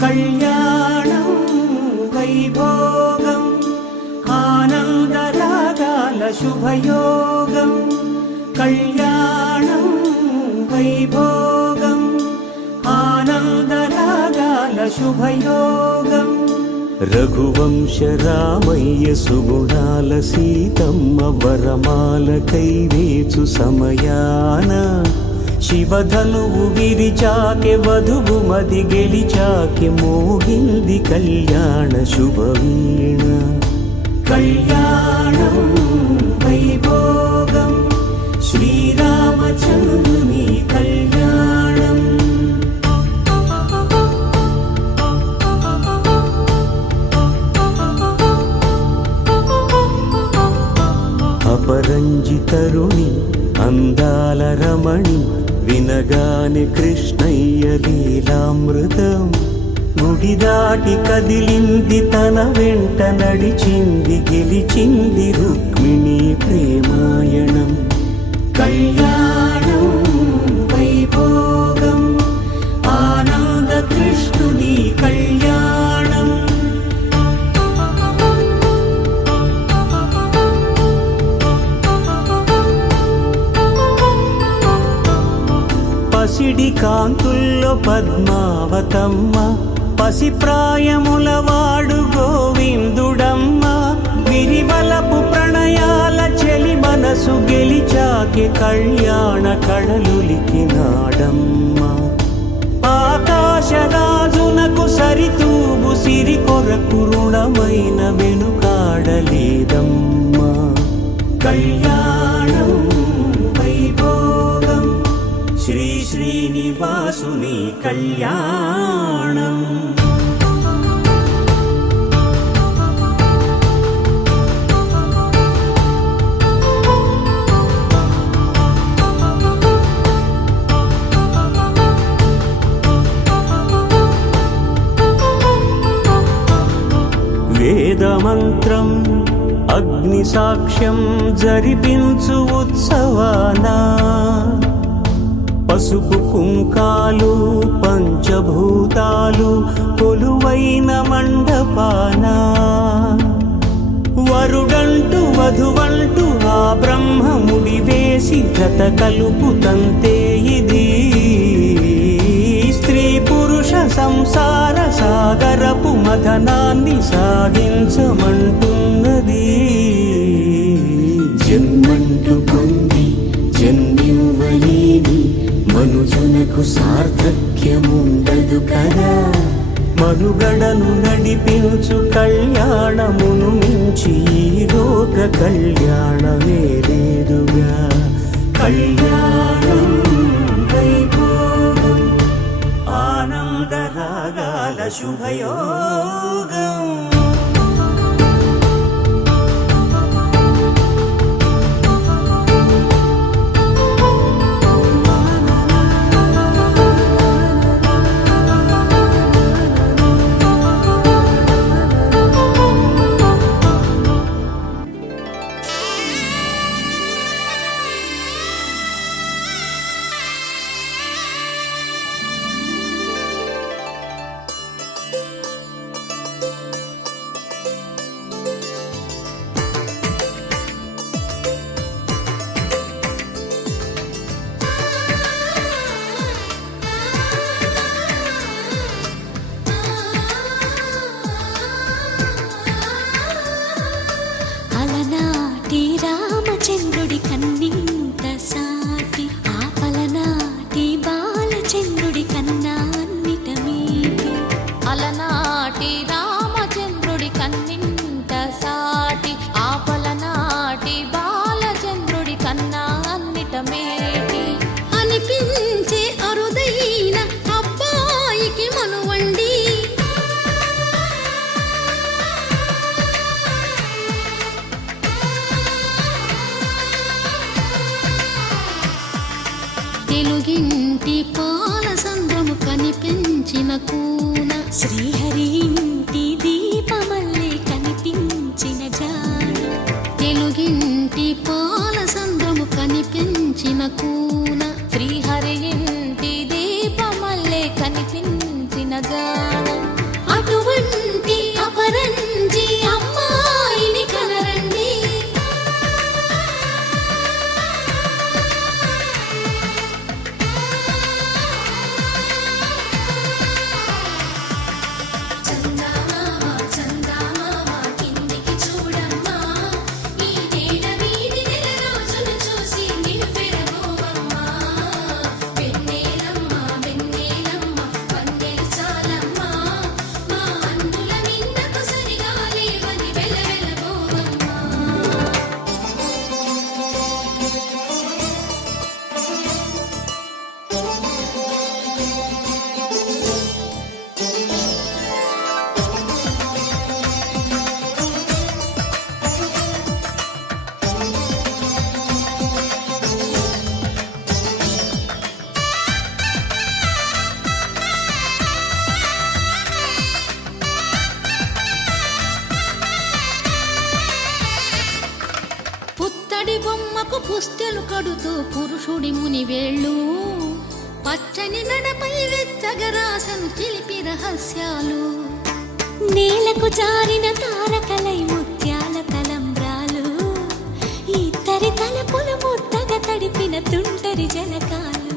కళ్యాణం వైభోగం ఆనందరాగాల శుభయోగం కళ్యాణం వైభోగం ఆనందరాగాల శుభయోగం రఘువంశ రామయ్య సుగుణాల సీతమ్మ వరమాల కైవేచు సమయాన శివధనువు విరిచాకె వధువు మది గెలిచాకె మోగింది కళ్యాణ శుభవీణ కళ్యాణం వైభోగం శ్రీరామచంద్రుని కళ్యాణం అపరంజి తరుణి అందాల రమణి వినగానే కృష్ణయ్య లీలామృతం గుడి దాటి కదిలింది తన వెంట నడిచింది గెలిచింది రుక్మిణి ప్రేమాయణం కళ్యాణం వైభోగం ఆనంద కృష్ణుని కళ్యాణం పసిడి కాంతుల్లో పద్మావతమ్మ పసిప్రాయముల వాడు గోవిందుడమ్మ విరివలపు ప్రణయాల చెలి మనసు గెలిచాకె కళ్యాణ కళలులికినాడమ్మ ఆకాశరాజునకు సరితూబు సిరి కొరకు రుణమైన వెనుకాడలేదమ్మ కళ్యాణం వైభోగం శ్రీ శ్రీనివాసుని కళ్యాణం వేదమంత్రం అగ్ని సాక్ష్యం జరిపించు ఉత్సవానా పసుపు కుంకాలు పంచభూతాలు కొలువైన మండపాన వరుడంటూ వధువంటూ ఆ బ్రహ్మముడి వేసి జత కలుపుతంతే ఇది స్త్రీ పురుష సంసార సాగరపు మథనాన్ని సాగించమంటున్నది జన్మంటూ పొంది జన్మివ్వలేని మనుజునకు సార్థక్యముండదు కదా మనుగడను నడిపించు కళ్యాణమును మించి ఈ లోక కళ్యాణమే లేదుగా కళ్యాణం వైభోగం ఆనందరాగాల శుభయోగం రామచంద్రుడి కన్నింత సాటి ఆపలనాటి బాలచంద్రుడి కన్నాన్నిట మీటి అలనాటి రామచంద్రుడి కన్నింత సాటి ఆపలనాటి బాలచంద్రుడి కన్నాన్నిట మేటి అనిపించే అరుదైన అబ్బాయికి మనువండి తెలుగింటి పాల సంద్రము కనిపించిన కూన శ్రీహరి ఇంటి దీపమల్లే కనిపించిన జాడ తెలుగింటి పాల సంద్రము కనిపించిన కూన శ్రీహరి ఇంటి దీపమల్లే కనిపించిన జాడ పుస్తెలు కడుతూ పురుషుడి ముని వేళ్ళు పచ్చని మెడపై వెచ్చగరాసను చిలిపి రహస్యాలు నేలకు జారిన తారకలై ముత్యాల తలంబ్రాలు ఇద్దరి తలపుల ముద్దగా తడిపిన తుంటరి జలకాలు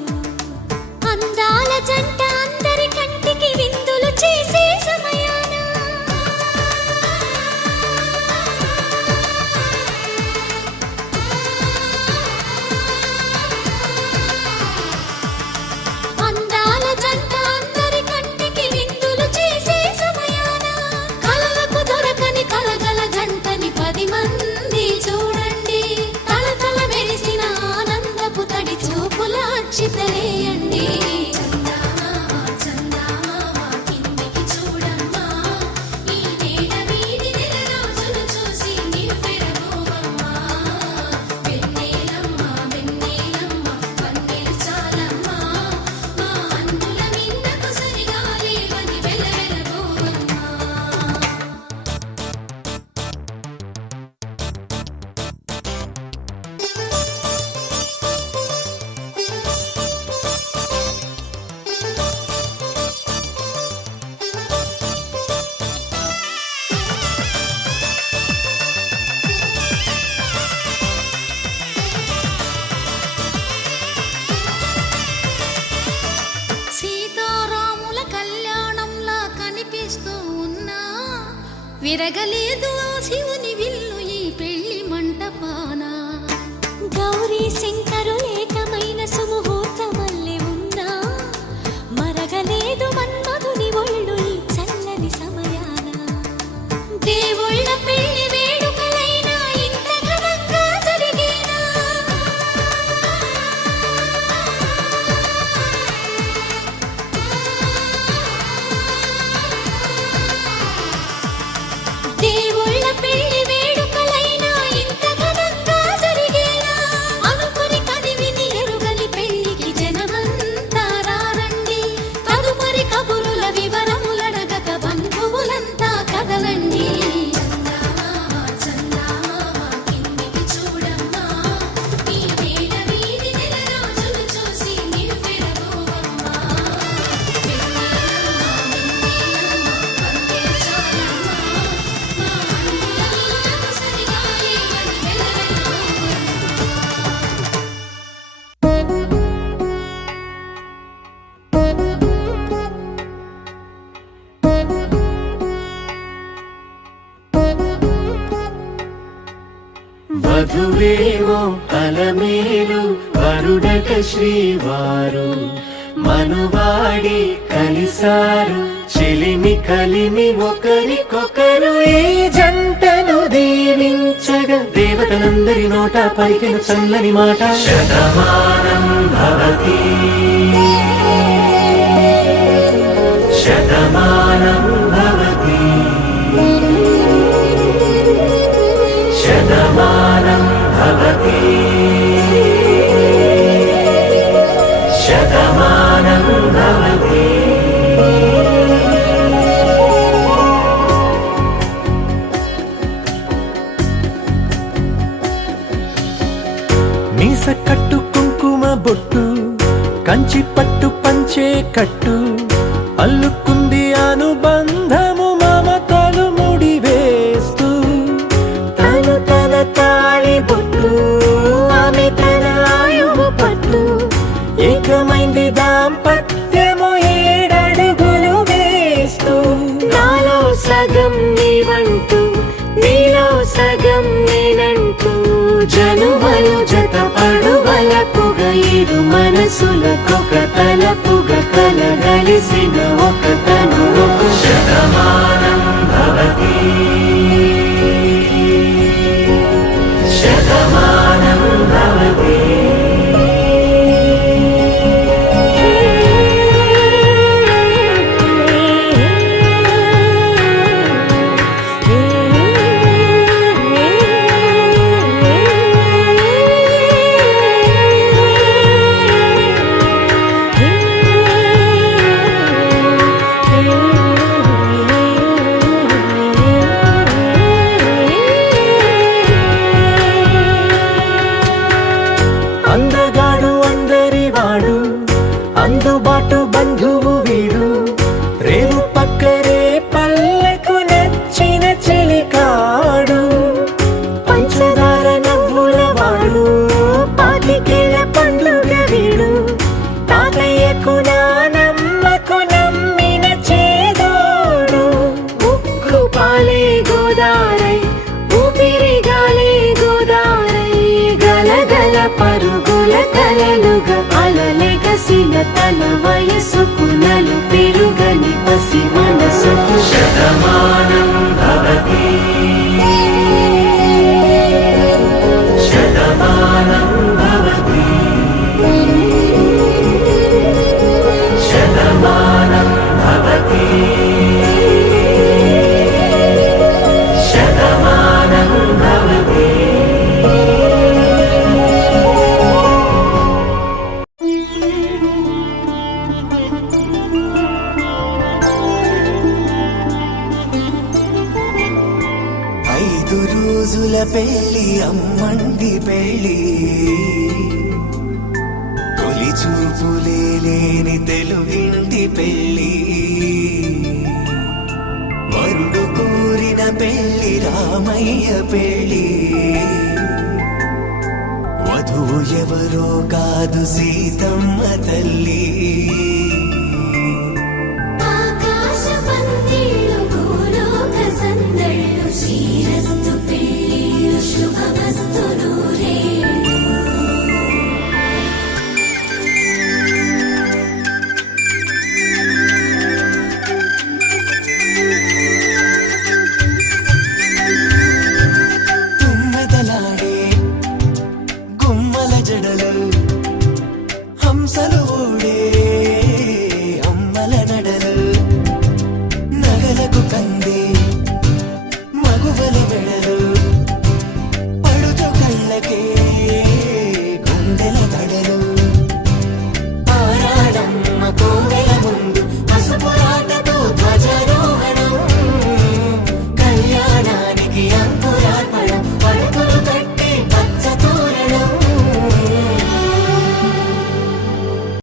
అందాల జంట అందరి కంటికి విందులు చేసే సమయాన అందాల జంట అందరి కంటికి విందులు చేసే సమయాన కలలకు దొరకని కలగల జంటని 10 మంది చూడండి తలతల మెరిసిన ఆనందపు తడి చూపుల అక్షితలేయండి సీతారాముల కళ్యాణంలా కనిపిస్తూ ఉన్నా విరగలేదు ఆ శివుని విల్లు ఈ పెళ్లి మంటపాన గౌరీ శంకరు ఏకమైన సుముహూర్తమల్లె ఉన్నా మరగలేదు మన్మధుని ఒళ్ళు ఈ చల్లని సమయాన దేవుళ్ళ పెళ్లి వేడుకలైనా ఇంత ఘనంగా జరిగేనా దేవుళ్ళ పెళ్లి వేడుకలైనా ఇంత ఘనంగా జరిగేలా అనుకుని కదివిని ఎరుగని పెళ్లికి జనమంతా రారండి తదుపరి కబురుల వివరములడగక బంధువులంతా కదలండి వధువేమో అలమేలు వరుడట శ్రీవారు మనువాడి కలిసారు చెలిమి కలిమి ఒకరికొకరు ఈ జంటను దీవించగా దేవతలందరి నోట పలికిన చల్లని మాట శతమానం భవతి శతమానం భవతి శతమానం భవతి శతమానం భవతి మీస కట్టు కుంకుమ బొట్టు కంచి పట్టు పంచే కట్టు అల్లుకుంది అనుబంధము మమతలు ముడివేస్తూ తను తన తాళి బొట్టు ఆమె తన ఆయువు పట్టు ఏకమైంది దాంపత్యము 7 అడుగులు వేస్తూ నాలో సగం నీవంటూ నీలో సగం నేనంటూ జనుమలు జత పడువలపుగ ఇరు మనసులకొక తలపుగ కలగలిసిన ఒక తను శతమానం భవతి శతమానం భవతి కలలుగా అలలెగసిన తన వయసుకు నలు పెరుగని పసి మనసుకు శతమానం భవతి శతమానం భవతి శతమానం భవతి శతమానం భవతి. ఐదు రోజుల పెళ్లి అమ్మండి పెళ్లి తొలి చూపులే లేని తెలుగింటి పెళ్లి వరుడు కోరిన పెళ్లి రామయ్య పెళ్లి వధువు ఎవరో కాదు సీతమ్మ తల్లి